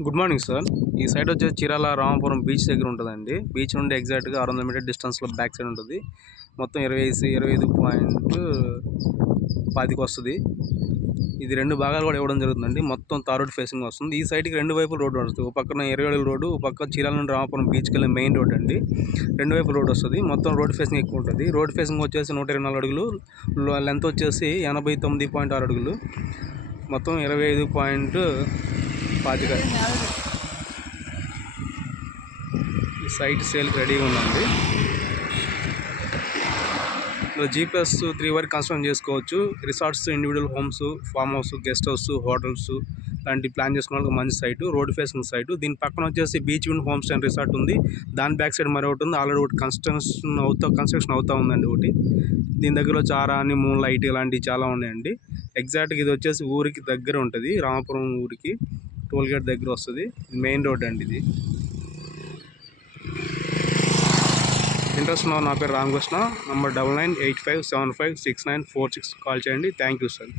Good morning sir. ఈ side వచ్చేసి Chirala Ramapuram beach దగ్గర ఉంటుందండి. బీచ్ నుండి ఎగ్జాక్ట్గా 600 మీటర్ డిస్టెన్స్లో బ్యాక్ సైడ్ ఉంటుంది. మొత్తం 25.25 వస్తుంది. ఇది 2 భాగాలు కూడా ఇవ్వడం జరుగుతుందండి. మొత్తం తార్ రోడ్ ఫేసింగ్ వస్తుంది. ఈ సైడ్కి 2 వైపులు రోడ్డు వస్తుంది. ఒక పక్కన 20 అడుగుల రోడ్డు, ఒక పక్క చీరాల నుండి రామాపురం బీచ్కి వెళ్ళే మెయిన్ రోడ్ అండి. 2 వైపులు రోడ్డు వస్తుంది. మొత్తం రోడ్ ఫేసింగ్ ఎక్కువ ఉంటుంది. రోడ్ ఫేసింగ్ వచ్చేసి 124 అడుగులు, లెంత్ వచ్చేసి 89.6 అడుగులు, మొత్తం 25.25. ఈ సైట్ సేల్కి రెడీగా ఉందండి. జీపీఎస్ 3 వరకు కన్స్ట్రక్షన్ చేసుకోవచ్చు. Resorts, individual homes, farm house, guest house, hotels లాంటి ప్లాన్ చేసుకున్న వాళ్ళకి మంచి సైటు, రోడ్ ఫేసింగ్ సైటు. దీని పక్కన వచ్చేసి beach wind home stay resort ఉంది. దాని బ్యాక్ సైడ్ మరొకటి ఉంది. ఆల్రెడీ ఒకటి కన్స్ట్రక్షన్ అవుతా ఉందండి ఒకటి. దీని దగ్గర చారా అని, మూన్ లైట్ ఇలాంటివి చాలా ఉన్నాయండి. ఎగ్జాక్ట్గా ఇది వచ్చేసి ఊరికి దగ్గర ఉంటుంది. రామాపురం ఊరికి టోల్ గేట్ దగ్గర వస్తుంది. మెయిన్ రోడ్ అండి ఇది. ఇంట్రెస్ట్ ఉన్న నా పేరు రామకృష్ణ. నంబర్ 9985756946 కాల్ చేయండి. Thank you sir.